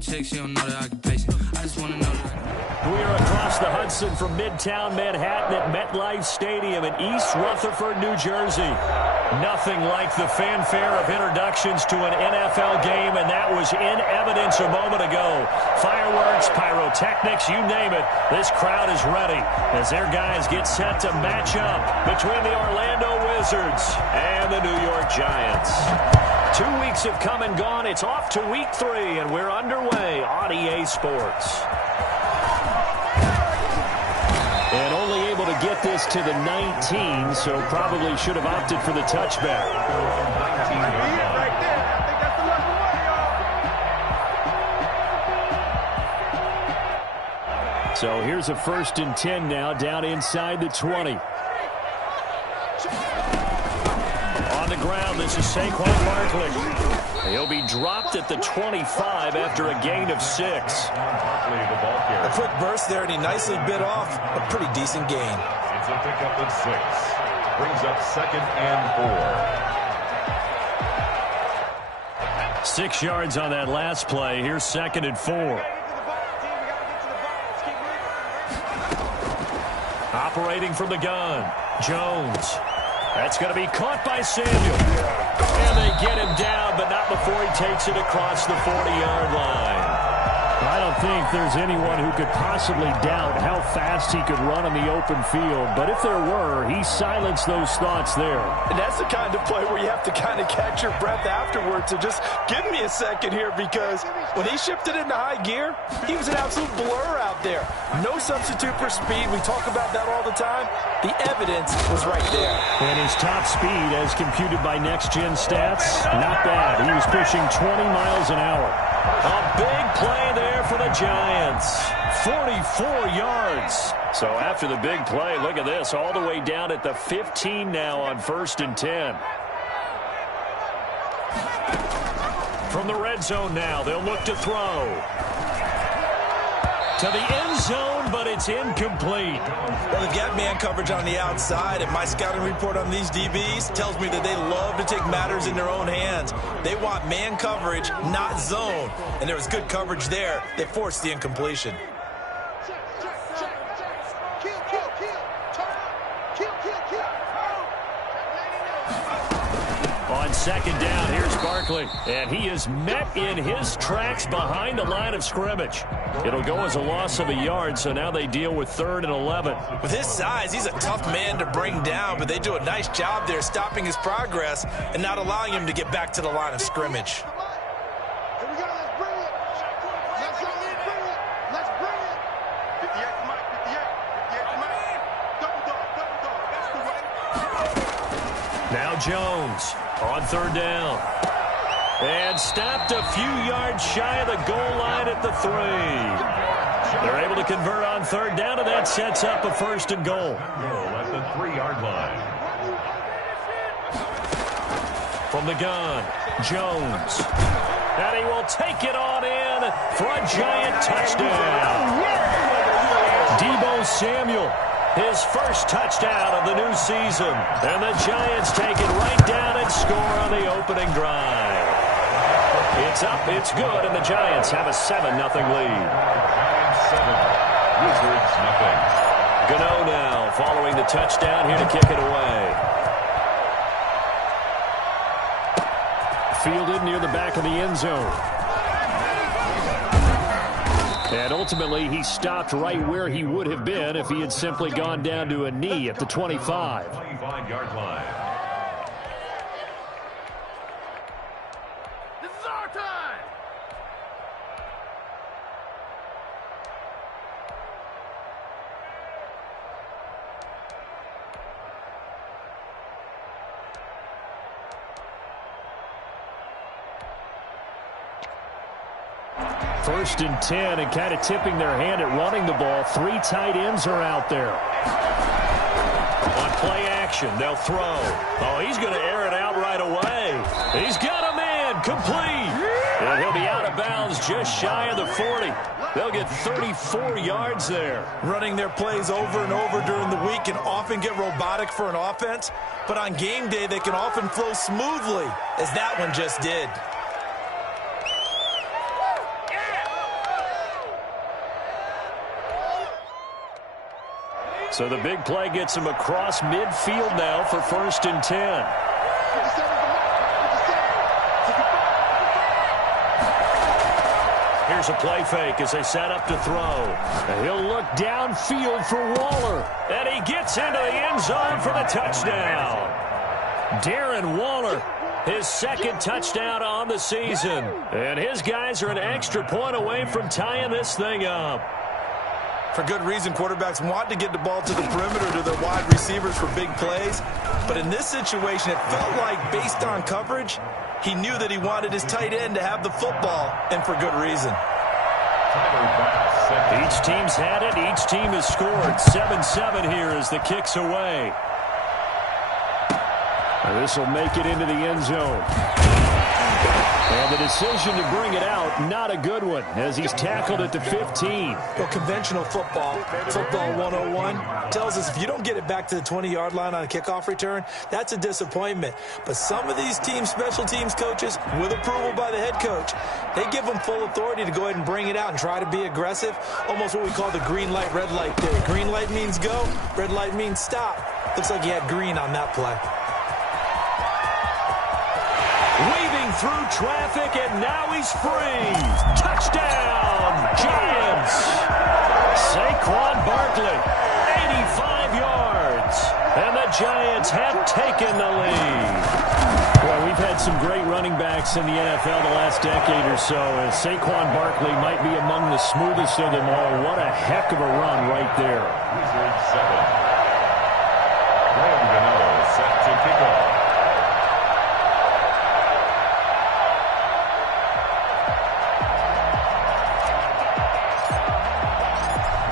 Chick, she don't know the occupation. I just want to know that. We are across the Hudson from Midtown Manhattan at MetLife Stadium in East Rutherford, New Jersey. Nothing like the fanfare of introductions to an NFL game, and that was in evidence a moment ago. Fireworks, pyrotechnics, you name it. This crowd is ready as their guys get set to match up between the Orlando Wizards and the New York Giants. 2 weeks have come and gone. It's off to week 3, and we're underway on EA Sports. And only able to get this to the 19, so probably should have opted for the touchback. So here's a 1st and 10 now, down inside the 20. On the ground, this is Saquon Barkley. He'll be dropped at the 25 after a gain of 6. A quick burst there, and he nicely bit off a pretty decent gain. It's a pickup of 6. Brings up 2nd and 4. 6 yards on that last play. Here's 2nd and 4. Operating from the gun, Jones. That's going to be caught by Samuel. And they get him down, but not before he takes it across the 40-yard line. I don't think there's anyone who could possibly doubt how fast he could run on the open field. But if there were, he silenced those thoughts there. And that's the kind of play where you have to kind of catch your breath afterwards. So just give me a second here, because when he shifted into high gear, he was an absolute blur out there. No substitute for speed. We talk about that all the time. The evidence was right there. And his top speed, as computed by Next Gen Stats, not bad. He was pushing 20 miles an hour. A big play there for the Giants. 44 yards. So after the big play, look at this, all the way down at the 15 now on 1st and 10. From the red zone now, they'll look to throw. To the end zone, but it's incomplete. Well, they've got man coverage on the outside, and my scouting report on these DBs tells me that they love to take matters in their own hands. They want man coverage, not zone. And there was good coverage there that forced the incompletion. On 2nd down, here's Barkley. And he is met in his tracks behind the line of scrimmage. It'll go as a loss of a yard, so now they deal with 3rd and 11. With his size, he's a tough man to bring down, but they do a nice job there stopping his progress and not allowing him to get back to the line of scrimmage. Now Jones on 3rd down. And stopped a few yards shy of the goal line at the 3. They're able to convert on 3rd down, and that sets up a 1st and goal. At the 3-yard line. From the gun, Jones. And he will take it on in for a Giant touchdown. Deebo Samuel. His first touchdown of the new season. And the Giants take it right down and score on the opening drive. It's up, it's good, and the Giants have a 7-0 lead. 7, Wizards nothing. Gano now following the touchdown here to kick it away. Fielded near the back of the end zone. And ultimately, he stopped right where he would have been if he had simply gone down to a knee at the 25. 25-yard line. This is our time. First and 10, and kind of tipping their hand at running the ball. 3 tight ends are out there. On play action, they'll throw. Oh, he's going to air it out right away. He's got a man, complete. And he'll be out of bounds just shy of the 40. They'll get 34 yards there. Running their plays over and over during the week can often get robotic for an offense, but on game day they can often flow smoothly, as that one just did. So the big play gets him across midfield now for 1st and 10. Here's a play fake as they set up to throw. And he'll look downfield for Waller. And he gets into the end zone for the touchdown. Darren Waller, his 2nd touchdown on the season. And his guys are an extra point away from tying this thing up. For good reason, quarterbacks want to get the ball to the perimeter to their wide receivers for big plays. But in this situation, it felt like, based on coverage, he knew that he wanted his tight end to have the football, and for good reason. Each team's had it. Each team has scored. 7-7 here as the kick's away. And this will make it into the end zone. And the decision to bring it out, not a good one, as he's tackled at the 15. Well, conventional football 101, tells us if you don't get it back to the 20-yard line on a kickoff return, that's a disappointment. But some of these team special teams coaches, with approval by the head coach, they give them full authority to go ahead and bring it out and try to be aggressive, almost what we call the green light, red light theory. Green light means go, red light means stop. Looks like he had green on that play. Weaving through traffic, and now he's free. Touchdown, Giants. Saquon Barkley, 85 yards. And the Giants have taken the lead. Well, we've had some great running backs in the NFL the last decade or so. As Saquon Barkley might be among the smoothest of them all. What a heck of a run right there. Set to kick off.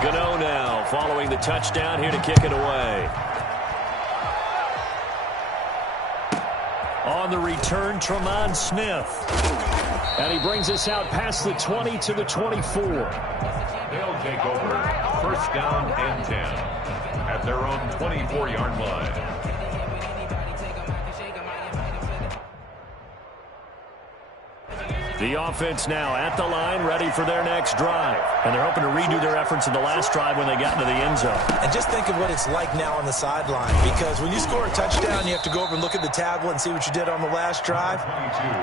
Gano now following the touchdown here to kick it away. On the return, Tremont Smith. And he brings us out past the 20 to the 24. They'll take over 1st down and 10 at their own 24-yard line. The offense now at the line, ready for their next drive. And they're hoping to redo their efforts in the last drive when they got into the end zone. And just think of what it's like now on the sideline, because when you score a touchdown, you have to go over and look at the tablet and see what you did on the last drive.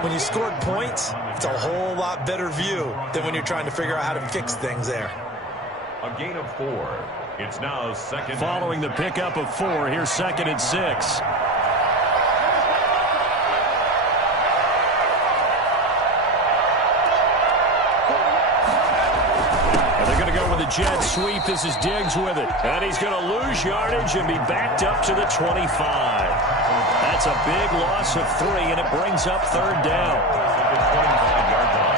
When you scored points, it's a whole lot better view than when you're trying to figure out how to fix things there. A gain of 4. It's now 2nd. Following the pickup of 4, here's 2nd and 6. Jet sweep. This is Diggs with it. And he's going to lose yardage and be backed up to the 25. That's a big loss of 3, and it brings up 3rd down. 25-yard line.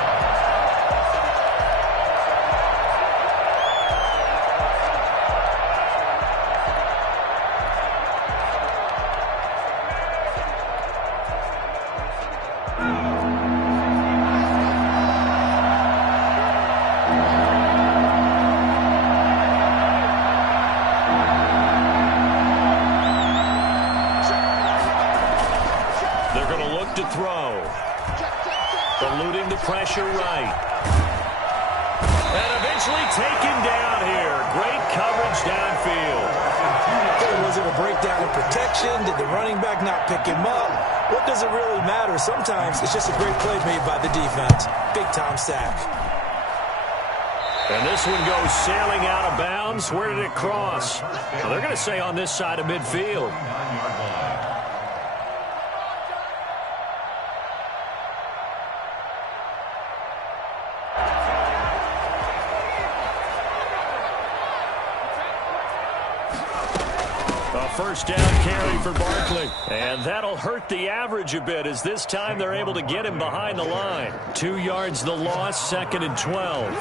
To throw. Eluding the pressure right. And eventually taken down here. Great coverage downfield. Was it a breakdown in protection? Did the running back not pick him up? What does it really matter? Sometimes it's just a great play made by the defense. Big-time sack. And this one goes sailing out of bounds. Where did it cross? Well, they're going to say on this side of midfield. First down carry for Barkley. And that'll hurt the average a bit as this time they're able to get him behind the line. 2 yards the loss, 2nd and 12.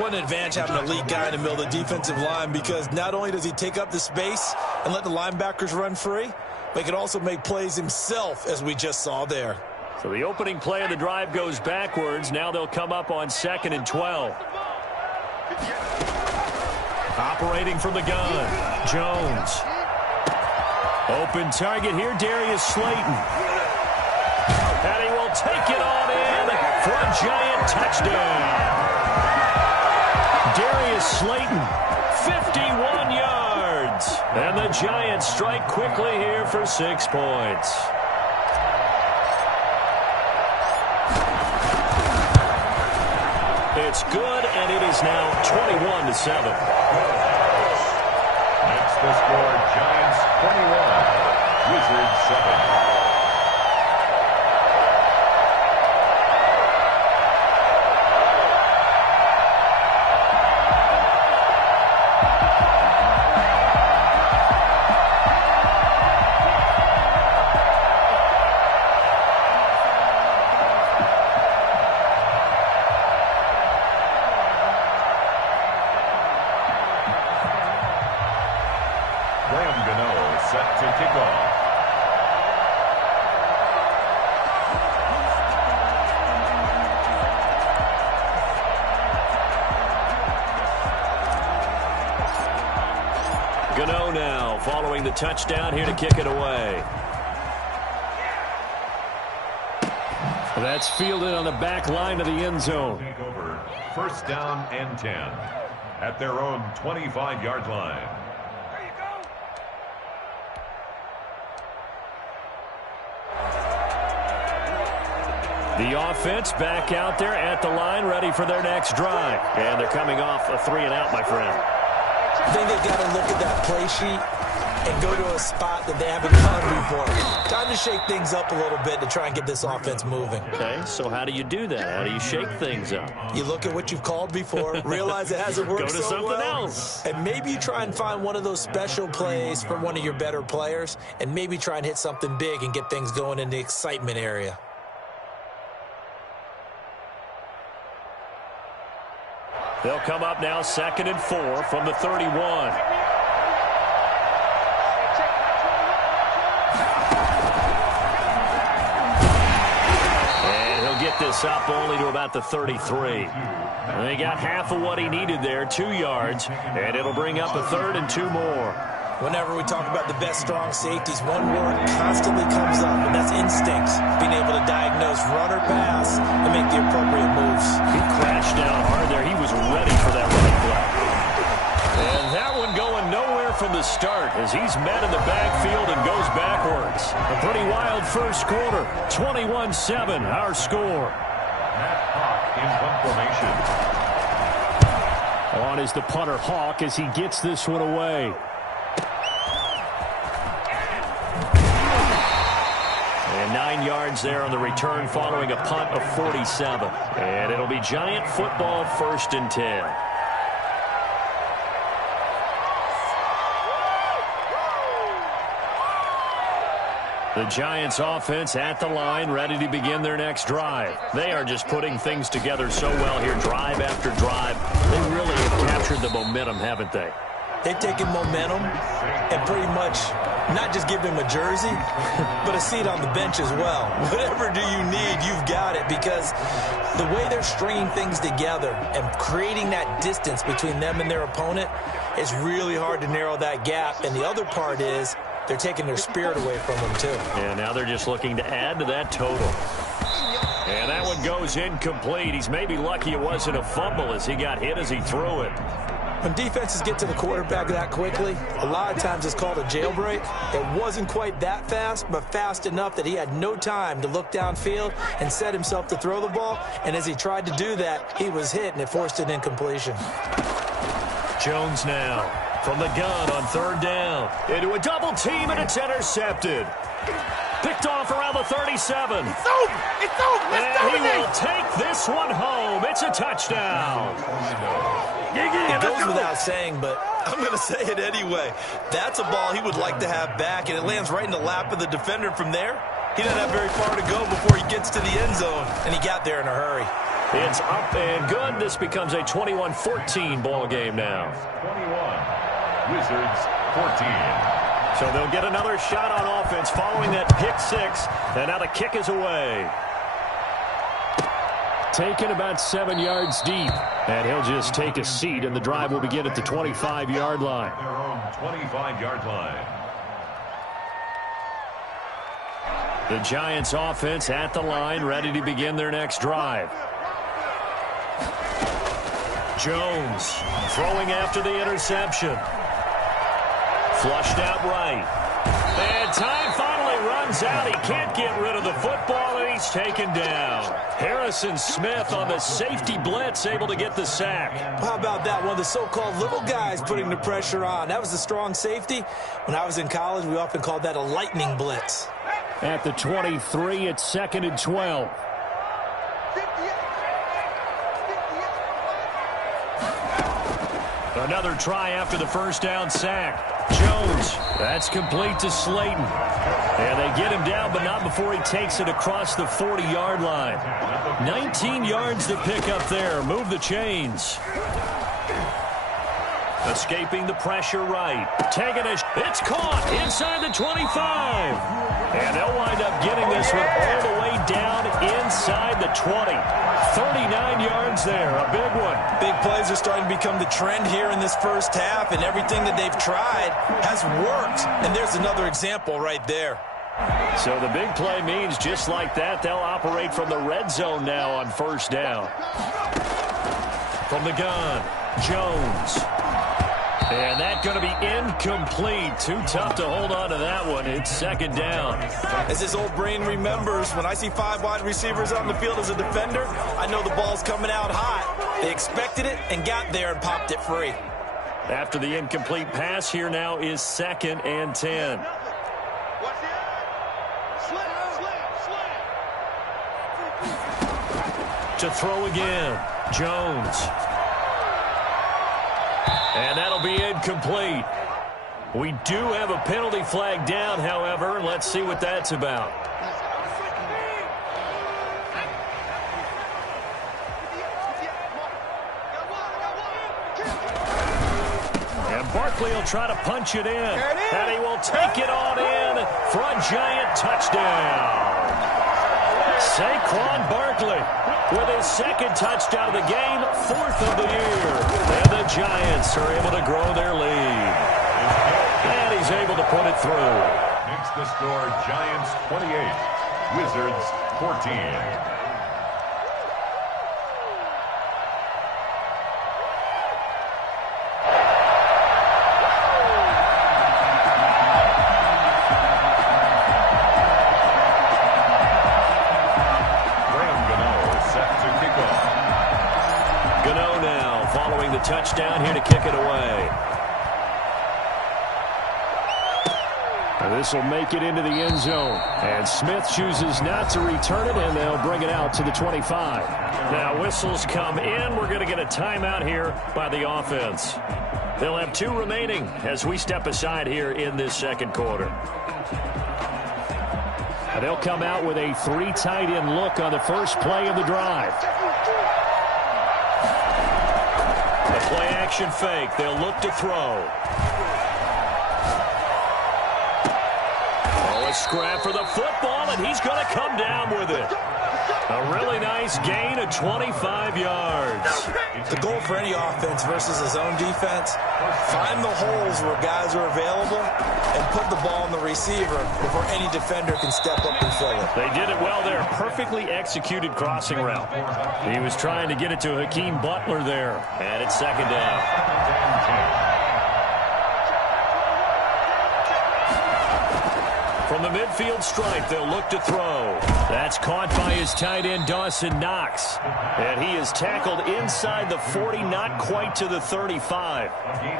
What an advantage having a lead guy in the middle of the defensive line, because not only does he take up the space and let the linebackers run free, but he can also make plays himself, as we just saw there. So the opening play of the drive goes backwards. Now they'll come up on 2nd and 12. Operating from the gun, Jones. Open target here, Darius Slayton. And he will take it on in for a Giant touchdown. Darius Slayton, 51 yards. And the Giants strike quickly here for 6 points. It's good, and it is now 21-7. That's the score. Giants 21, Wizards 7. Set to kick off. Gano now following the touchdown here to kick it away. That's fielded on the back line of the end zone. Take over. First down and 10 at their own 25-yard line. The offense back out there at the line, ready for their next drive. And they're coming off a 3-and-out, my friend. I think they've got to look at that play sheet and go to a spot that they haven't gone before. Time to shake things up a little bit to try and get this offense moving. Okay, so how do you do that? How do you shake things up? You look at what you've called before, realize it hasn't worked go to so something well, else. and maybe you try and find one of those special plays from one of your better players, and maybe try and hit something big and get things going in the excitement area. They'll come up now 2nd and 4 from the 31. And he'll get this up only to about the 33. And they got half of what he needed there, 2 yards, and it'll bring up a 3rd and 2 more. Whenever we talk about the best strong safeties, one word constantly comes up, and that's instincts. Being able to diagnose run or pass and make the appropriate moves. He crashed down hard there. He was ready for that running play. And that one going nowhere from the start as he's met in the backfield and goes backwards. A pretty wild first quarter. 21-7, our score. Matt Hawk in punt formation. On is the punter Hawk as he gets this one away. And 9 yards there on the return following a punt of 47. And it'll be Giant football 1st and 10. The Giants offense at the line, ready to begin their next drive. They are just putting things together so well here, drive after drive. They really have captured the momentum, haven't they? They've taken momentum and pretty much not just give him a jersey, but a seat on the bench as well. Whatever do you need, you've got it, because the way they're stringing things together and creating that distance between them and their opponent, it's really hard to narrow that gap. And the other part is they're taking their spirit away from them, too. And now they're just looking to add to that total. And that one goes incomplete. He's maybe lucky it wasn't a fumble as he got hit as he threw it. When defenses get to the quarterback that quickly, a lot of times it's called a jailbreak. It wasn't quite that fast, but fast enough that he had no time to look downfield and set himself to throw the ball. And as he tried to do that, he was hit, and it forced an incompletion. Jones now from the gun on 3rd down. Into a double team, and it's intercepted. Picked off around the 37. It's over. It's over. Let's And he dominate. will take this one home. It's a touchdown. It goes without saying, but I'm going to say it anyway. That's a ball he would like to have back, and it lands right in the lap of the defender from there. He doesn't have very far to go before he gets to the end zone, and he got there in a hurry. It's up and good. This becomes a 21-14 ball game now. 21, Wizards 14. So they'll get another shot on offense following that pick 6, and now the kick is away. Taken about 7 yards deep, and he'll just take a seat, and the drive will begin at the 25-yard line. Their own 25-yard line. The Giants offense at the line, ready to begin their next drive. Jones throwing after the interception. Flushed out right. And time finally runs out. He can't get rid of the football, and he's taken down. Harrison Smith on the safety blitz, able to get the sack. How about that? One of the so-called little guys putting the pressure on. That was the strong safety. When I was in college, we often called that a lightning blitz. At the 23, it's 2nd and 12. Another try after the first down sack. Jones, that's complete to Slayton. And they get him down, but not before he takes it across the 40-yard line. 19 yards to pick up there. Move the chains. Escaping the pressure right. Taking a... It's caught inside the 25. And they'll wind up getting this one all the way down inside the 20. 39 yards there, a big one. Big plays are starting to become the trend here in this first half, and everything that they've tried has worked. And there's another example right there. So the big play means just like that, they'll operate from the red zone now on first down. From the gun, Jones. And that's going to be incomplete. Too tough to hold on to that one. It's 2nd down. As his old brain remembers, when I see 5 wide receivers on the field as a defender, I know the ball's coming out hot. They expected it and got there and popped it free. After the incomplete pass, here now is 2nd and 10. To throw again, Jones. And that'll be incomplete. We do have a penalty flag down, however, and let's see what that's about. And Barkley will try to punch it in. And he will take it on in for a giant touchdown. Saquon Barkley with his 2nd touchdown of the game, 4th of the year. And the Giants are able to grow their lead. And he's able to put it through. Makes the score Giants 28, Wizards 14. Touchdown here to kick it away. This will make it into the end zone. And Smith chooses not to return it, and they'll bring it out to the 25. Now whistles come in. We're going to get a timeout here by the offense. They'll have 2 remaining as we step aside here in this 2nd quarter. And they'll come out with a 3 tight end look on the first play of the drive. Play action fake. They'll look to throw. Oh, a scrap for the football, and he's going to come down with it. A really nice gain of 25 yards. The goal for any offense versus his own defense, find the holes where guys are available and put the ball on the receiver before any defender can step up and fill it. They did it well there. Perfectly executed crossing route. He was trying to get it to Hakeem Butler there. And it's 2nd down. From the midfield stripe, they'll look to throw. That's caught by his tight end, Dawson Knox. And he is tackled inside the 40, not quite to the 35.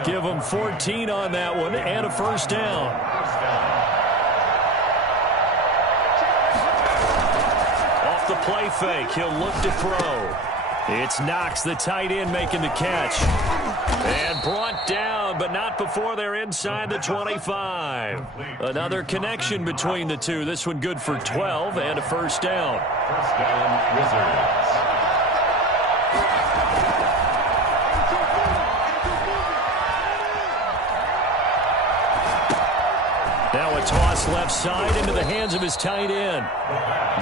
Give him 14 on that one and a first down. Off the play fake, he'll look to throw. It's Knox, the tight end, making the catch. And brought down, but not before they're inside the 25. Another connection between the two. This one good for 12 and a first down. First down, Wizards. Now a toss left side into the hands of his tight end.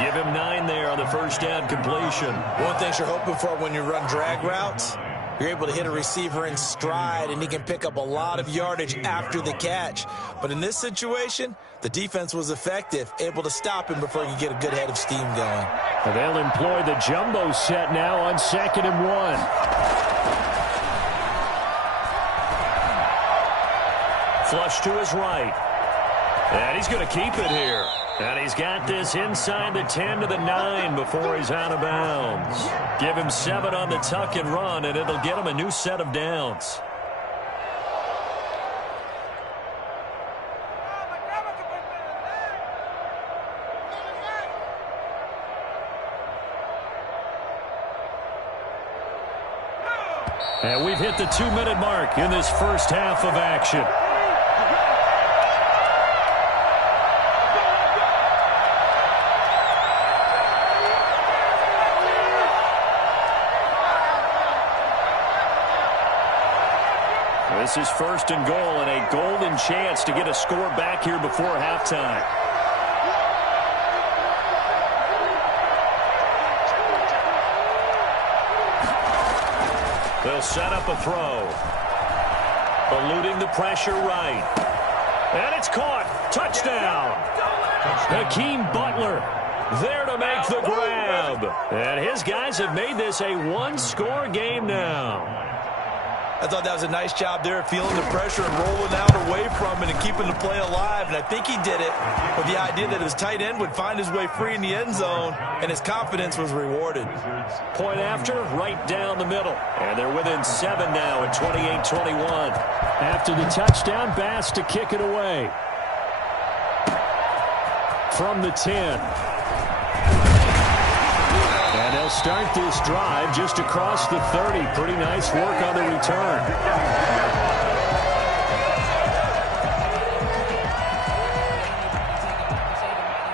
Give him 9 there on the first down completion. One thing you're hoping for when you run drag routes, you're able to hit a receiver in stride, and he can pick up a lot of yardage after the catch. But in this situation, the defense was effective, able to stop him before he could get a good head of steam going. And they'll employ the jumbo set now on 2nd and 1. Flush to his right. And he's going to keep it here. And he's got this inside the 10 to the 9 before he's out of bounds. Give him 7 on the tuck and run, and it'll get him a new set of downs. And we've hit the 2-minute mark in this first half of action. This is first and goal and a golden chance to get a score back here before halftime. They'll set up a throw. Eluding the pressure right. And it's caught. Touchdown. Hakeem Butler there to make the grab. And his guys have made this a one-score game now. I thought that was a nice job there, feeling the pressure and rolling out away from it and keeping the play alive. And I think he did it with the idea that his tight end would find his way free in the end zone, and his confidence was rewarded. Point after, right down the middle. And they're within 7 now at 28-21. After the touchdown, Bass to kick it away. From the 10. And they'll start this drive just across the 30. Pretty nice work on the return.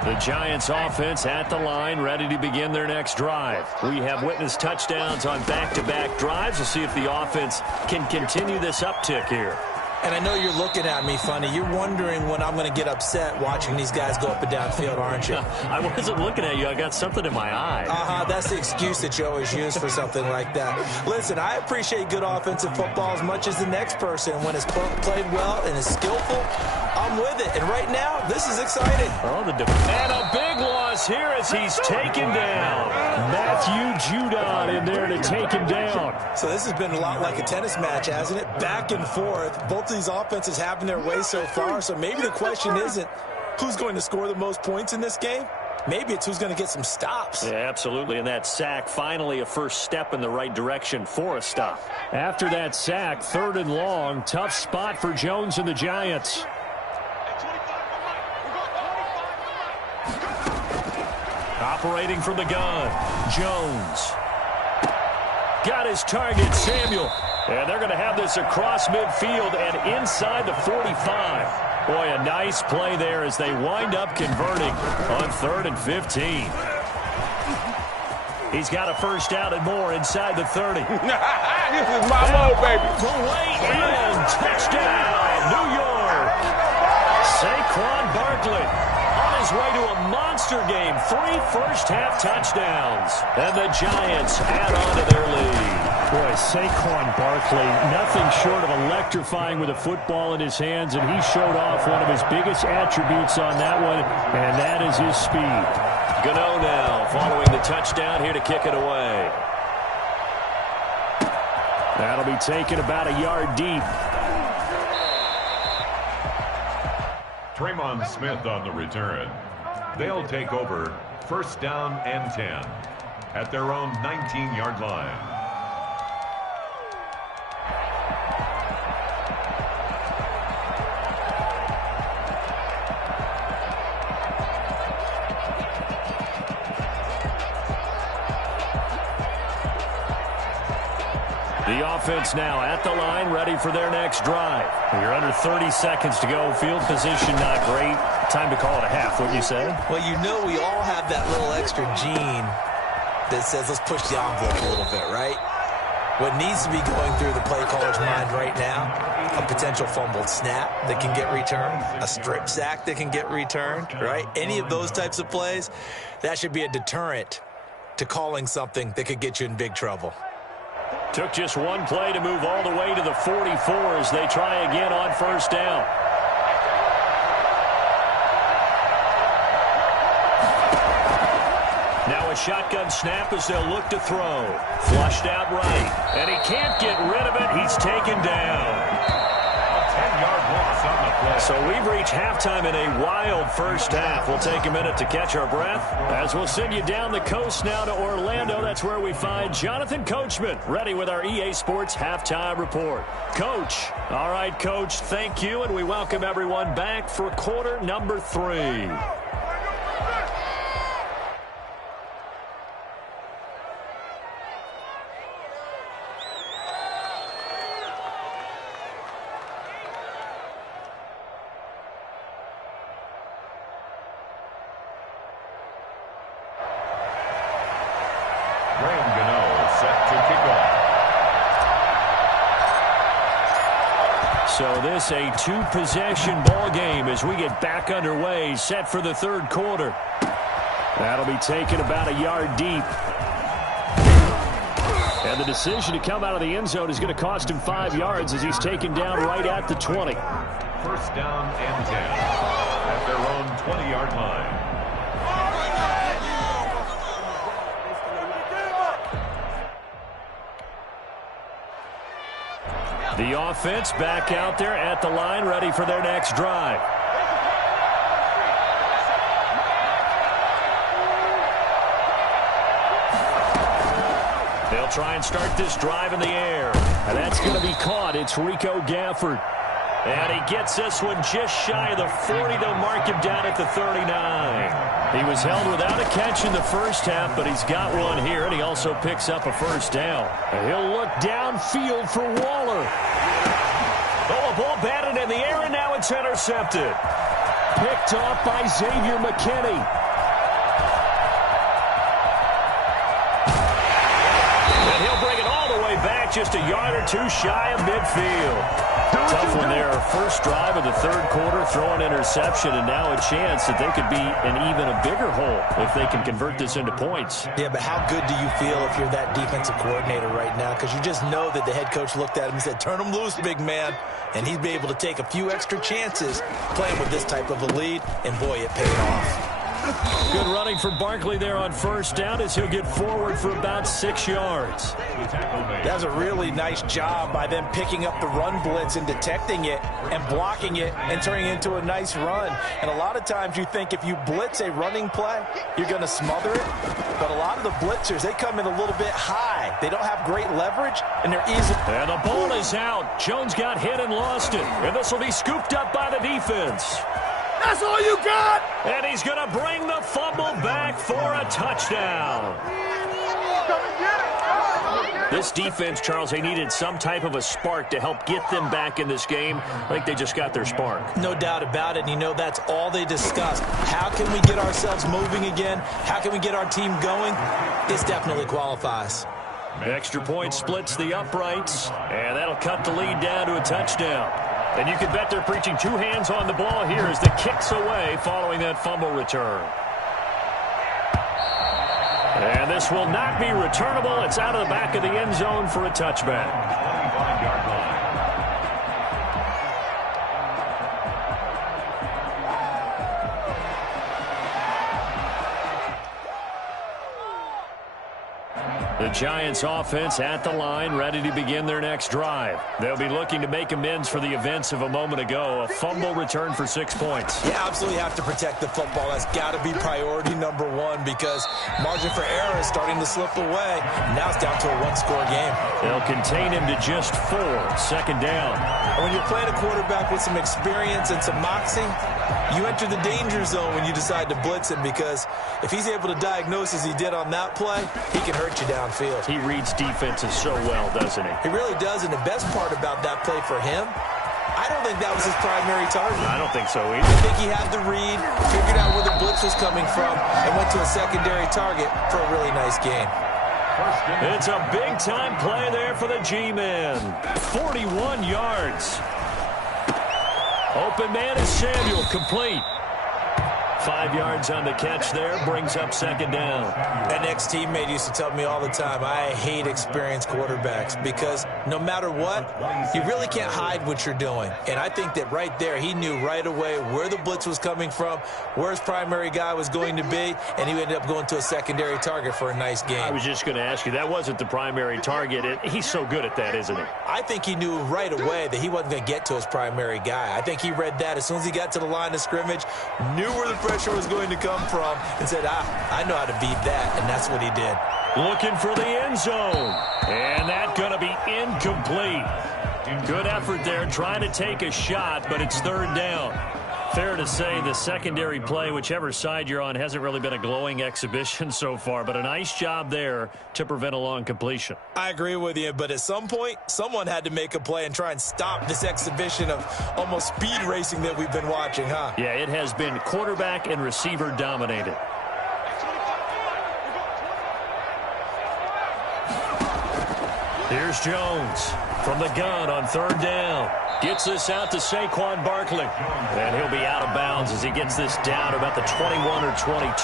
The Giants offense at the line, ready to begin their next drive. We have witnessed touchdowns on back-to-back drives. We'll see if the offense can continue this uptick here. And I know you're looking at me funny. You're wondering when I'm going to get upset watching these guys go up and down field, aren't you? I wasn't looking at you. I got something in my eye. That's the excuse that you always use for something like that. Listen, I appreciate good offensive football as much as the next person. When it's played well and is skillful, I'm with it. And right now, this is exciting. Oh, and a big loss here as he's taken down. Matthew Judon in there to take him down. So this has been a lot like a tennis match, hasn't it? Back and forth. Both of these offenses having their way so far. So maybe the question isn't who's going to score the most points in this game. Maybe it's who's going to get some stops. Yeah, absolutely. And that sack, finally a first step in the right direction for a stop. After that sack, 3rd and long. Tough spot for Jones and the Giants. Operating from the gun, Jones. Got his target, Samuel. And they're going to have this across midfield and inside the 45. Boy, a nice play there as they wind up converting on 3rd and 15. He's got a first down and more inside the 30. This is my mode, baby. The way in, touchdown, New York. Saquon Barkley on his way to a monster game. 3 first-half touchdowns. And the Giants add on to their lead. Boy, Saquon Barkley, nothing short of electrifying with a football in his hands, and he showed off one of his biggest attributes on that one, and that is his speed. Gano now following the touchdown here to kick it away. That'll be taken about a yard deep. Tremon Smith on the return. They'll take over 1st down and 10 at their own 19-yard line. The offense now at the line, ready for their next drive. You're under 30 seconds to go. Field position not great. Time to call it a half, wouldn't you say? Well, you know we all have that little extra gene that says let's push the envelope a little bit, right? What needs to be going through the play caller's mind right now, a potential fumbled snap that can get returned, a strip sack that can get returned, right? Any of those types of plays, that should be a deterrent to calling something that could get you in big trouble. Took just one play to move all the way to the 44 as they try again on 1st down. Now a shotgun snap as they'll look to throw. Flushed out right. And he can't get rid of it. He's taken down. A 10-yard loss on the So we've reached halftime in a wild first half. We'll take a minute to catch our breath as we'll send you down the coast now to Orlando. That's where we find Jonathan Coachman ready with our EA Sports halftime report. Coach. All right, Coach, thank you, and we welcome everyone back for quarter number 3. So this a 2-possession ball game as we get back underway, set for the third quarter. That'll be taken about a yard deep. And the decision to come out of the end zone is going to cost him 5 yards as he's taken down right at the 20. First down and 10 at their own 20-yard line. The offense back out there at the line, ready for their next drive. They'll try and start this drive in the air. And that's going to be caught. It's Rico Gafford. And he gets this one just shy of the 40. They'll mark him down at the 39. He was held without a catch in the first half, but he's got one here, and he also picks up a first down. And he'll look downfield for Waller. Oh, a ball batted in the air, and now it's intercepted. Picked off by Xavier McKinney. And he'll bring it all the way back, just a yard or two shy of midfield. Tough one there. First drive of the third quarter, throw an interception, and now a chance that they could be in even a bigger hole if they can convert this into points. Yeah, but how good do you feel if you're that defensive coordinator right now? Because you just know that the head coach looked at him and said, turn him loose, big man. And he'd be able to take a few extra chances playing with this type of a lead, and boy, it paid off. Good running for Barkley there on first down as he'll get forward for about 6 yards. That was a really nice job by them picking up the run blitz and detecting it and blocking it and turning it into a nice run. And a lot of times you think if you blitz a running play, you're going to smother it. But a lot of the blitzers, they come in a little bit high. They don't have great leverage, and they're easy. And the ball is out. Jones got hit and lost it. And this will be scooped up by the defense. That's all you got? And he's going to bring the fumble back for a touchdown. This defense, Charles, they needed some type of a spark to help get them back in this game. I think they just got their spark. No doubt about it. And you know that's all they discussed. How can we get ourselves moving again? How can we get our team going? This definitely qualifies. Extra point splits the uprights, and that'll cut the lead down to a touchdown. And you can bet they're preaching 2 hands on the ball here as the kick's away following that fumble return. And this will not be returnable. It's out of the back of the end zone for a touchback. 25-yard line. The Giants offense at the line, ready to begin their next drive. They'll be looking to make amends for the events of a moment ago. A fumble return for 6 points. You absolutely have to protect the football. That's got to be priority number one because margin for error is starting to slip away. Now it's down to a 1-score game. They'll contain him to just 4. Second down. And when you're playing a quarterback with some experience and some moxie, you enter the danger zone when you decide to blitz him because if he's able to diagnose as he did on that play, he can hurt you downfield. He reads defenses so well, doesn't he? He really does, and the best part about that play for him, I don't think that was his primary target. I don't think so either. I think he had the read, figured out where the blitz was coming from, and went to a secondary target for a really nice gain. It's a big-time play there for the G-Men. 41 yards. Open man is Samuel, complete. 5 yards on the catch there, brings up second down. An ex-teammate used to tell me all the time, I hate experienced quarterbacks because no matter what, you really can't hide what you're doing. And I think that right there, he knew right away where the blitz was coming from, where his primary guy was going to be, and he ended up going to a secondary target for a nice game. I was just going to ask you, that wasn't the primary target. He's so good at that, isn't he? I think he knew right away that he wasn't going to get to his primary guy. I think he read that as soon as he got to the line of scrimmage, knew where the pressure was going to come from, and said, I know how to beat that, and that's what he did. Looking for the end zone, and that's going to be incomplete. Good effort there, trying to take a shot, but it's third down. Fair to say the secondary play, whichever side you're on, hasn't really been a glowing exhibition so far, but a nice job there to prevent a long completion. I agree with you, but at some point, someone had to make a play and try and stop this exhibition of almost speed racing that we've been watching, huh? Yeah, it has been quarterback and receiver dominated. Here's Jones from the gun on third down. Gets this out to Saquon Barkley. And he'll be out of bounds as he gets this down to about the 21 or 22.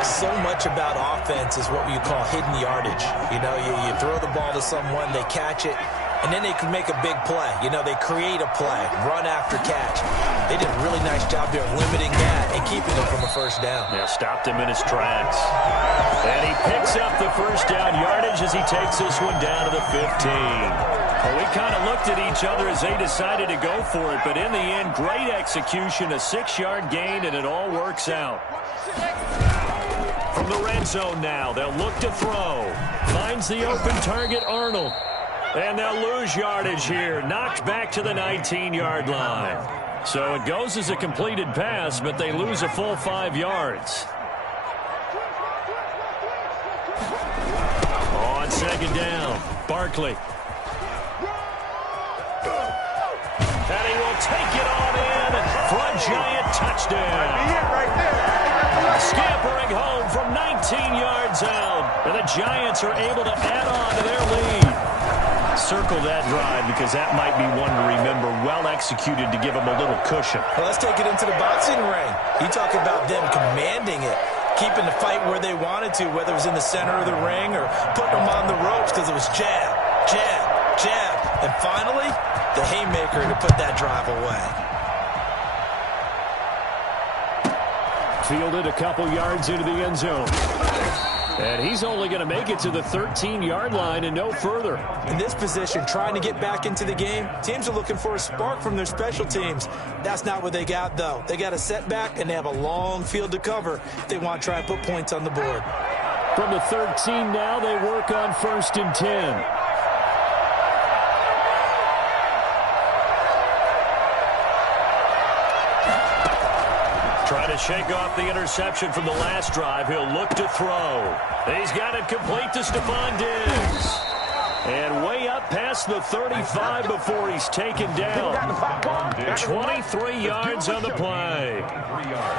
So much about offense is what you call hidden yardage. You know, you throw the ball to someone, they catch it, and then they can make a big play. You know, they create a play, run after catch. They did a really nice job there of limiting that and keeping him from a first down. Yeah, stopped him in his tracks. And he picks up the first down yardage as he takes this one down to the 15. Well, we kind of looked at each other as they decided to go for it, but in the end, great execution, a 6-yard gain, and it all works out. From the red zone now, they'll look to throw. Finds the open target, Arnold. And they'll lose yardage here, knocked back to the 19-yard line. So it goes as a completed pass, but they lose a full 5 yards. On second down, Barkley. And he will take it on in for a giant touchdown. Scampering home from 19 yards out. And the Giants are able to add on to their lead. Circle that drive because that might be one to remember. Well executed to give them a little cushion. Well, let's take it into the boxing ring. You talk about them commanding it, keeping the fight where they wanted to, whether it was in the center of the ring or putting them on the ropes because it was jab, jab, jab. And finally, the haymaker to put that drive away. Fielded a couple yards into the end zone. And he's only going to make it to the 13-yard line and no further. In this position, trying to get back into the game, teams are looking for a spark from their special teams. That's not what they got, though. They got a setback, and they have a long field to cover if they want to try and put points on the board. From the 13 now, they work on 1st and 10. Trying to shake off the interception from the last drive. He'll look to throw. He's got it complete to Stephon Diggs. And way up past the 35 before he's taken down. 23 yards on the play.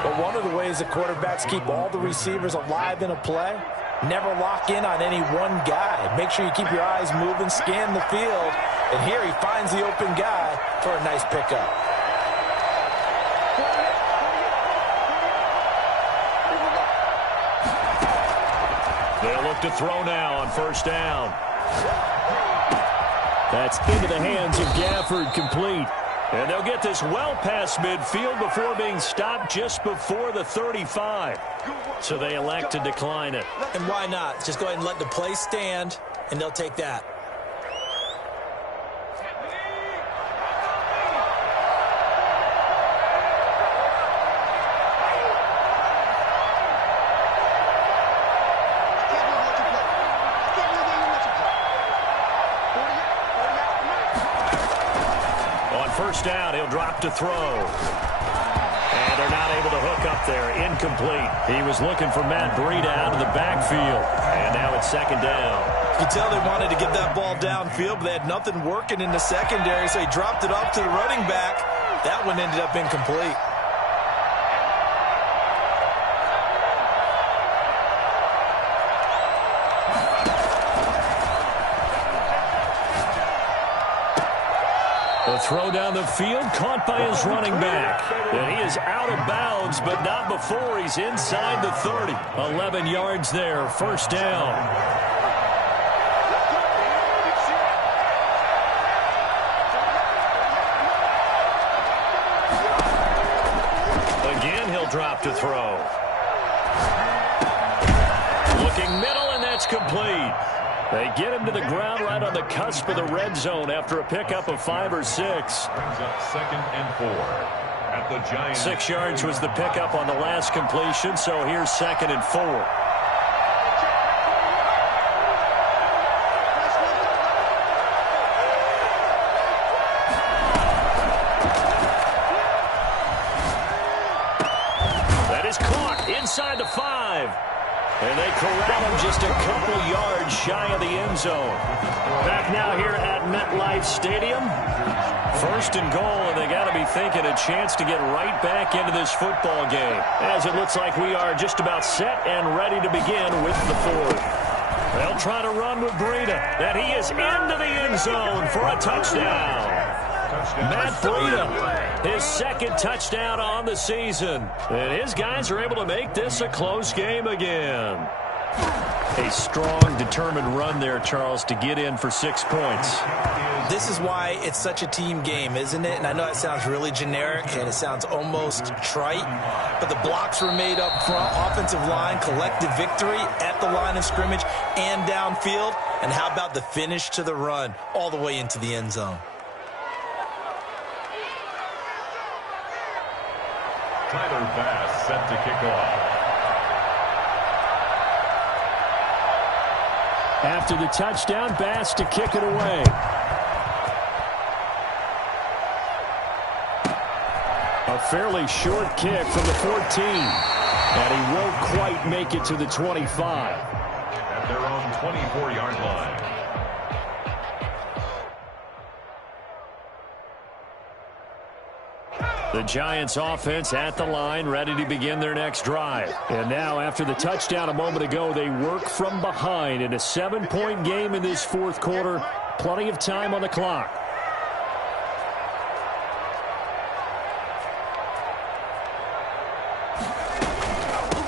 But one of the ways the quarterbacks keep all the receivers alive in a play, never lock in on any one guy. Make sure you keep your eyes moving, scan the field. And here he finds the open guy for a nice pickup. They'll look to throw now on 1st down. That's into the hands of Gafford, complete. And they'll get this well past midfield before being stopped just before the 35. So they elect to decline it. And why not? Just go ahead and let the play stand, and they'll take that. Down, he'll drop to throw. And they're not able to hook up there. Incomplete. He was looking for Matt Breida out of the backfield. And now it's 2nd down. You can tell they wanted to get that ball downfield, but they had nothing working in the secondary, so he dropped it off to the running back. That one ended up incomplete. The throw down the field, caught by his running back. And he is out of bounds, but not before he's inside the 30. 11 yards there, first down. Again, he'll drop to throw. Looking middle, and that's complete. They get him to the ground right on the cusp of the red zone after a pickup of 5 or 6. Brings up 2nd and 4 at the Giants. 6 yards was the pickup on the last completion, so here's 2nd and 4. That is caught inside the 5. And they corral him just a couple yards shy of the end zone. Back now here at MetLife Stadium. 1st and goal, and they got to be thinking a chance to get right back into this football game, as it looks like we are just about set and ready to begin with the 4th. They'll try to run with Breida, and he is into the end zone for a touchdown. Matt Breida, his 2nd touchdown on the season. And his guys are able to make this a close game again. A strong, determined run there, Charles, to get in for 6 points. This is why it's such a team game, isn't it? And I know it sounds really generic and it sounds almost trite, but the blocks were made up front, offensive line, collective victory at the line of scrimmage and downfield. And how about the finish to the run all the way into the end zone? Tyler Bass set to kick off. After the touchdown, Bass to kick it away. A fairly short kick from the 14. And he won't quite make it to the 25. At their own 24-yard line. The Giants offense at the line, ready to begin their next drive. And now, after the touchdown a moment ago, they work from behind in a 7-point game in this 4th quarter. Plenty of time on the clock.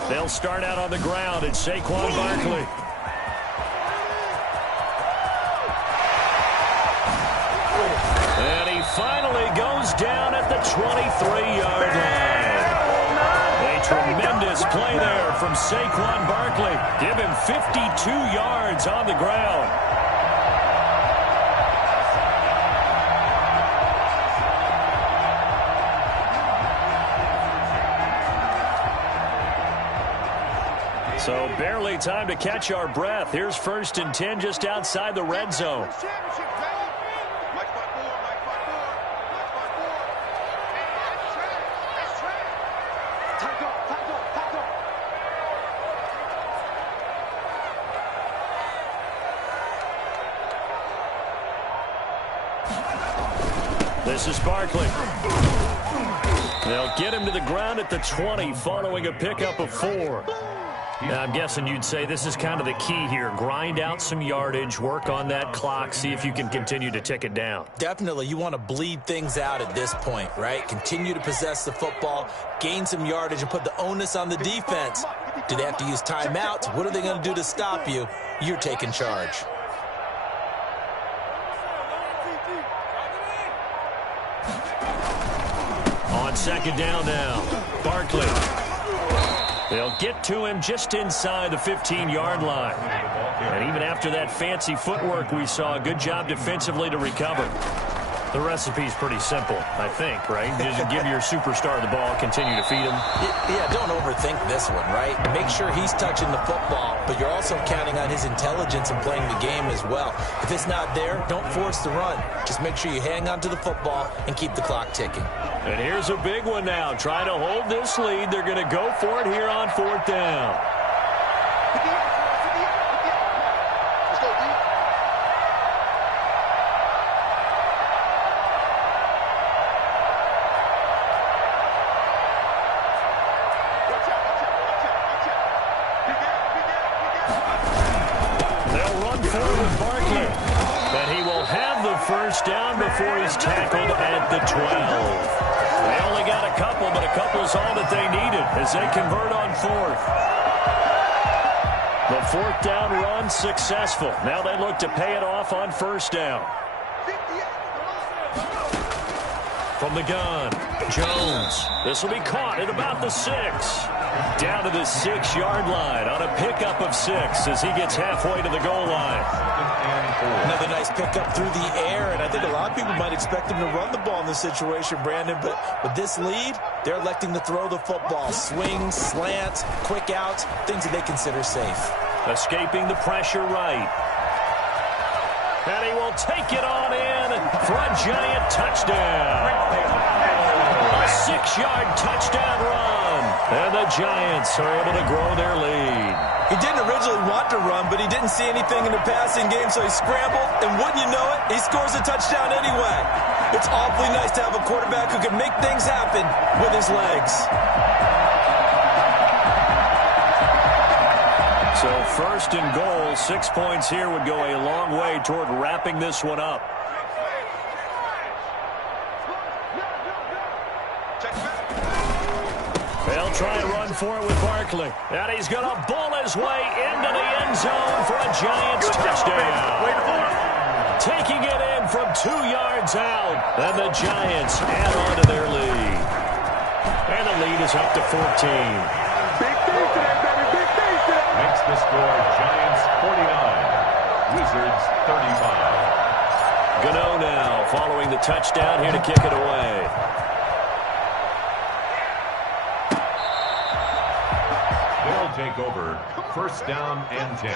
They'll start out on the ground. It's Saquon Barkley. And he finally goes down at the 23-yard line. A tremendous play there from Saquon Barkley. Give him 52 yards on the ground. So barely time to catch our breath. Here's 1st and 10 just outside the red zone. This is Barkley. They'll get him to the ground at the 20 following a pickup of 4. Now, I'm guessing you'd say this is kind of the key here. Grind out some yardage, work on that clock, see if you can continue to tick it down. Definitely. You want to bleed things out at this point, right? Continue to possess the football, gain some yardage, and put the onus on the defense. Do they have to use timeouts? What are they going to do to stop you? You're taking charge. On 2nd down now, Barkley. They'll get to him just inside the 15-yard line. And even after that fancy footwork we saw, a good job defensively to recover. The recipe's pretty simple, I think, right? Just give your superstar the ball, continue to feed him. Yeah, don't overthink this one, right? Make sure he's touching the football, but you're also counting on his intelligence in playing the game as well. If it's not there, don't force the run. Just make sure you hang on to the football and keep the clock ticking. And here's a big one now. Try to hold this lead. They're going to go for it here on 4th down. first down before he's tackled at the 12. They only got a couple, but a couple is all that they needed as they convert on fourth. The fourth down run successful. Now they look to pay it off on first down. From the gun, Jones. This will be caught at about the 6. Down to the 6-yard line on a pickup of 6 as he gets halfway to the goal line. Another nice pickup through the air, and I think a lot of people might expect him to run the ball in this situation, Brandon, but with this lead, they're electing to throw the football. Swing, slant, quick outs, things that they consider safe. Escaping the pressure right. And he will take it on in for a giant touchdown. A 6-yard touchdown run. And the Giants are able to grow their lead. He didn't originally want to run, but he didn't see anything in the passing game, so he scrambled, and wouldn't you know it, he scores a touchdown anyway. It's awfully nice to have a quarterback who can make things happen with his legs. So first and goal, 6 points here would go a long way toward wrapping this one up. They'll try and run for it with Barkley. And he's going to bull his way into the end zone for a Giants touchdown. Taking it in from 2 yards out. And the Giants add on to their lead. And the lead is up to 14. Makes the score Giants 49, Wizards 35. Gano now following the touchdown here to kick it away. They'll take over first down and 10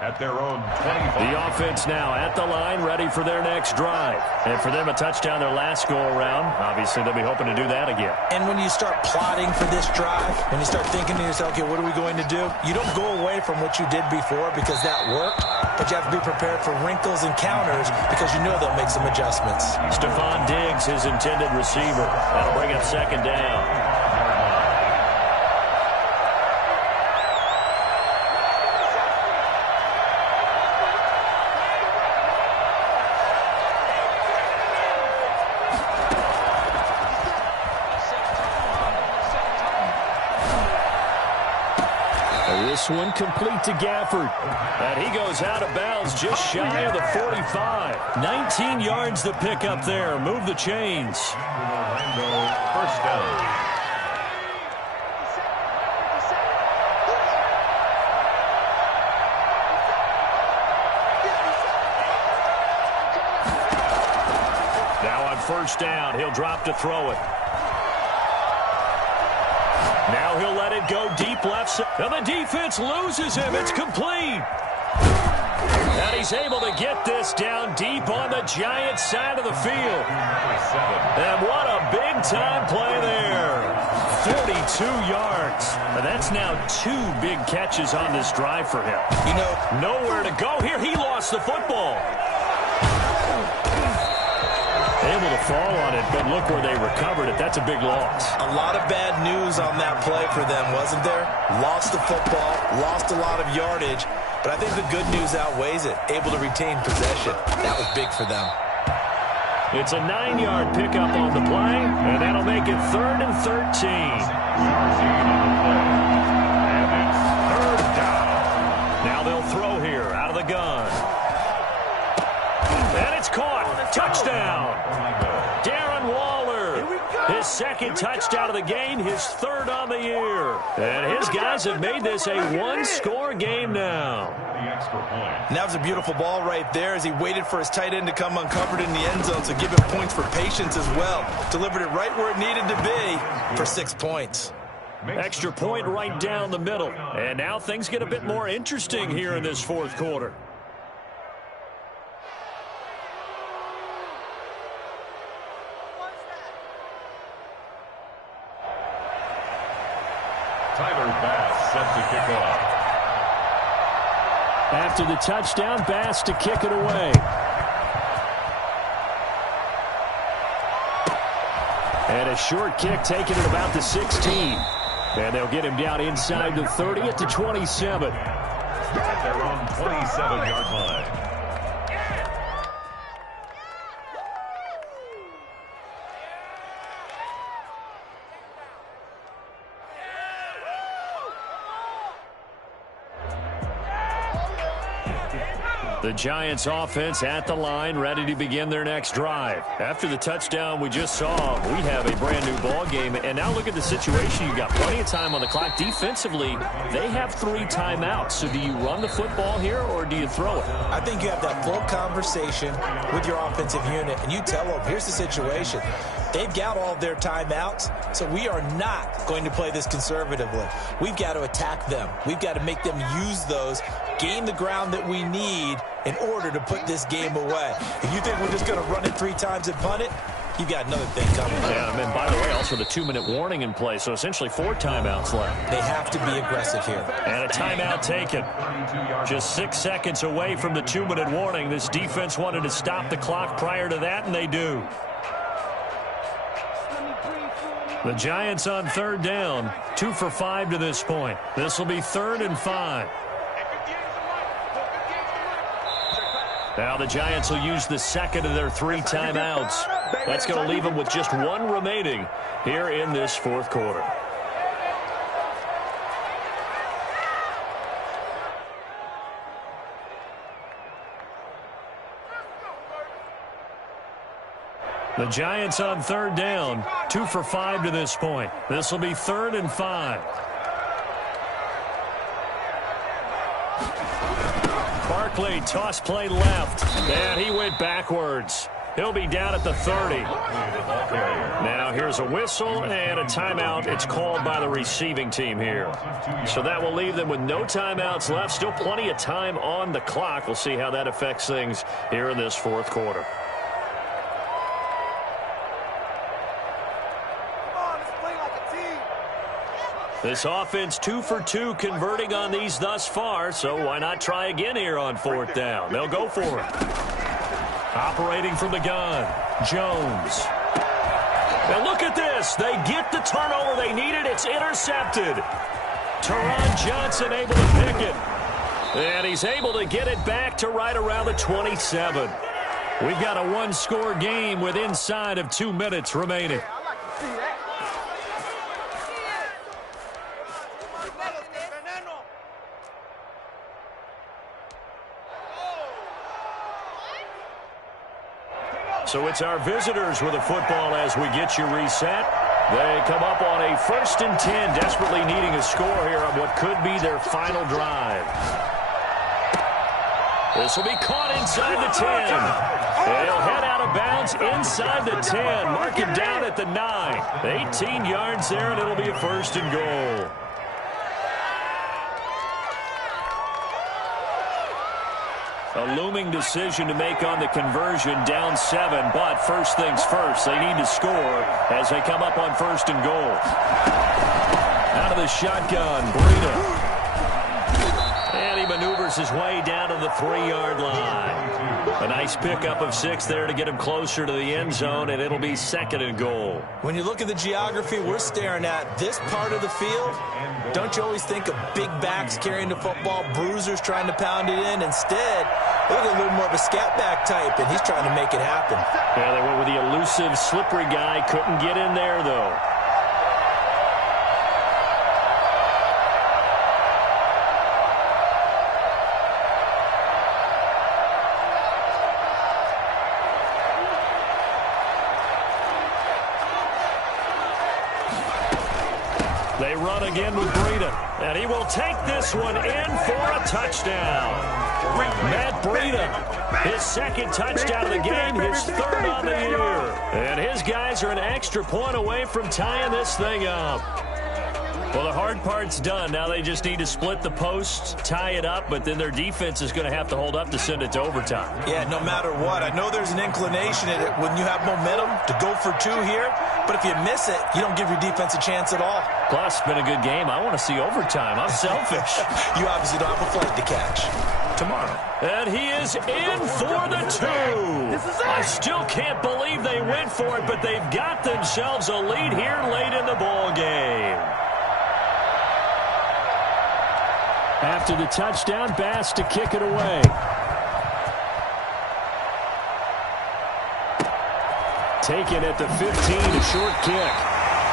at their own 25. The offense now at the line, ready for their next drive. And for them, a touchdown their last go-around. Obviously, they'll be hoping to do that again. And when you start plotting for this drive, when you start thinking to yourself, okay, what are we going to do? You don't go away from what you did before because that worked, but you have to be prepared for wrinkles and counters because you know they'll make some adjustments. Stephon Diggs, his intended receiver. That'll bring up second down. This one complete to Gafford. And he goes out of bounds just shy of the 45. 19 yards to pick up there. Move the chains. First down. Now on first down, he'll drop to throw it. Now he'll let it go deep left side. And the defense loses him. It's complete. And he's able to get this down deep on the Giants side of the field. And what a big-time play there. 42 yards. And that's now 2 big catches on this drive for him. You know, nowhere to go here. He lost the football. Able to fall on it, but look where they recovered it. That's a big loss. a lot of bad news on that play for them, wasn't there? Lost the football, lost a lot of yardage, but I think the good news outweighs it. Able to retain possession. That was big for them. It's a 9-yard pickup on the play, and that'll make it 3rd and 13. And it's 3rd down. Now they'll throw here out of the gun. And it's caught. Touchdown. Darren Waller. His 2nd touchdown of the game, his 3rd on the year. And his guys have made this a 1-score game now. The extra point. And that was a beautiful ball right there as he waited for his tight end to come uncovered in the end zone, so give him points for patience as well. Delivered it right where it needed to be for 6 points. Extra point right down the middle. And now things get a bit more interesting here in this 4th quarter. Tyler Bass set to kick off. After the touchdown, Bass to kick it away. And a short kick taken at about the 16. And they'll get him down inside the 30 at the 27. At their own 27-yard line. The Giants offense at the line, ready to begin their next drive. After the touchdown we just saw, we have a brand new ball game. And now look at the situation. You've got plenty of time on the clock. Defensively, they have 3 timeouts. So do you run the football here or do you throw it? I think you have that full conversation with your offensive unit, and you tell them, here's the situation. They've got all of their timeouts, so we are not going to play this conservatively. We've got to attack them. We've got to make them use those, gain the ground that we need in order to put this game away. If you think we're just going to run it 3 times and punt it, you've got another thing coming. Yeah, and by the way, also the 2-minute warning in play, so essentially 4 timeouts left. They have to be aggressive here. And a timeout taken. Just 6 seconds away from the 2-minute warning. This defense wanted to stop the clock prior to that, and they do. The Giants on 3rd down, 2 for 5 to this point. This will be 3rd and 5. Now the Giants will use the second of their 3 timeouts. That's going to leave them with just 1 remaining here in this 4th quarter. The Giants on 3rd down, 2 for 5 to this point. This will be 3rd and 5. Barkley, toss play left, and he went backwards. He'll be down at the 30. Now here's a whistle and a timeout. It's called by the receiving team here. So that will leave them with no timeouts left. Still plenty of time on the clock. We'll see how that affects things here in this 4th quarter. This offense 2 for 2 converting on these thus far, so why not try again here on 4th down? They'll go for it. Operating from the gun, Jones. And look at this. They get the turnover they needed. It's intercepted. Teron Johnson able to pick it. And he's able to get it back to right around the 27. We've got a 1-score game with inside of 2 minutes remaining. So it's our visitors with the football as we get you reset. They come up on a 1st and 10, desperately needing a score here on what could be their final drive. This will be caught inside the 10. And he'll head out of bounds inside the 10. Mark him down at the 9. 18 yards there, and it'll be a 1st and goal. A looming decision to make on the conversion, down 7, but first things first, they need to score as they come up on 1st and goal. Out of the shotgun, Breida. And he maneuvers his way down to the 3-yard line. A nice pickup of 6 there to get him closer to the end zone, and it'll be 2nd and goal. When you look at the geography we're staring at, this part of the field, don't you always think of big backs carrying the football, bruisers trying to pound it in? Instead, look at a little more of a scat back type, and he's trying to make it happen. Yeah, they went with the elusive, slippery guy. Couldn't get in there, though. They run again with Breida, and he will take this one in for a touchdown. Matt Breida, his 2nd touchdown of the game, his 3rd on the year. And his guys are an extra point away from tying this thing up. Well, the hard part's done. Now they just need to split the posts, tie it up, but then their defense is going to have to hold up to send it to overtime. Yeah, no matter what. I know there's an inclination in it when you have momentum to go for 2 here, but if you miss it, you don't give your defense a chance at all. Plus, it's been a good game. I want to see overtime. I'm selfish. You obviously don't have a flag to catch. Tomorrow. And he is in for the 2. I still can't believe they went for it, but they've got themselves a lead here late in the ball game. After the touchdown, Bass to kick it away. Taken at the 15, a short kick.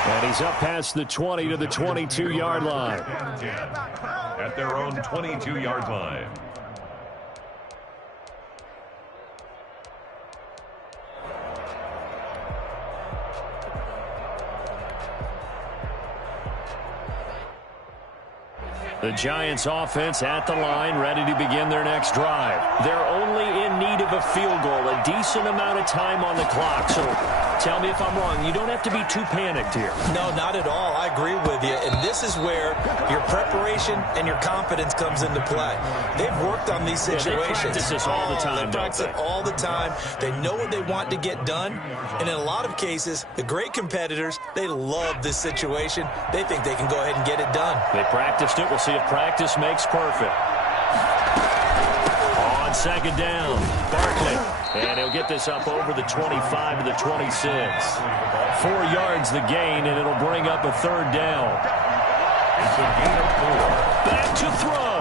And he's up past the 20 to the 22-yard line. At their own 22-yard line. The Giants offense at the line, ready to begin their next drive. They're only in need of a field goal, a decent amount of time on the clock. So tell me if I'm wrong. You don't have to be too panicked here. No, not at all. I agree with you. And this is where your preparation and your confidence comes into play. They've worked on these situations. They practice this all the time, They practice it all the time. They know what they want to get done. And in a lot of cases, the great competitors, they love this situation. They think they can go ahead and get it done. They practiced it. We'll see if practice makes perfect. On second down, Barkley. And he'll get this up over the 25 to the 26. 4 yards the gain, and it'll bring up a third down. It's a gain of 4. Back to throw.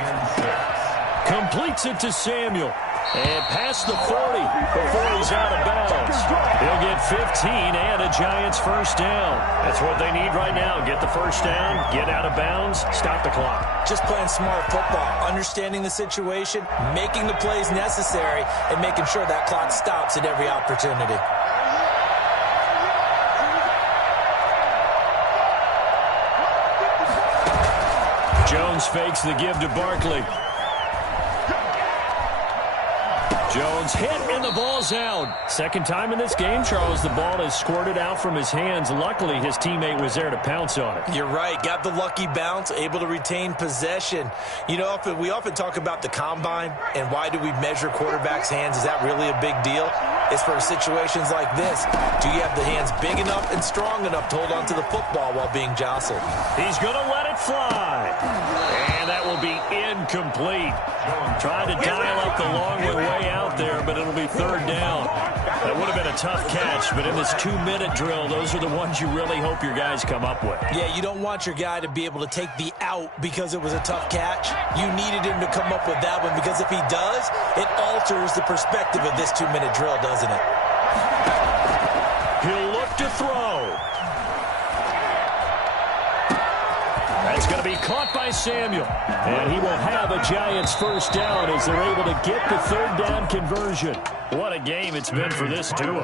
And 6. Completes it to Samuel. And past the 40 before he's out of bounds. He'll get 15 and a Giants first down. That's what they need right now. Get the first down, get out of bounds, stop the clock. Just playing smart football, understanding the situation, making the plays necessary, and making sure that clock stops at every opportunity. Jones fakes the give to Barkley. Jones hit, and the ball's out. Second time in this game, Charles, the ball has squirted out from his hands. Luckily, his teammate was there to pounce on it. You're right. Got the lucky bounce, able to retain possession. You know, we often talk about the combine and why do we measure quarterbacks' hands. Is that really a big deal? It's for situations like this. Do you have the hands big enough and strong enough to hold on to the football while being jostled? He's going to let it fly. And that will be incomplete. Trying to dial up the long way out there, but it'll be third down. That would have been a tough catch, but in this 2-minute drill, those are the ones you really hope your guys come up with. Yeah, you don't want your guy to be able to take the out because it was a tough catch. You needed him to come up with that one because if he does, it alters the perspective of this 2-minute drill, doesn't it? He'll look to throw. That's going to be caught by Samuel. And he will have a Giants first down as they're able to get the third down conversion. What a game it's been for this duo.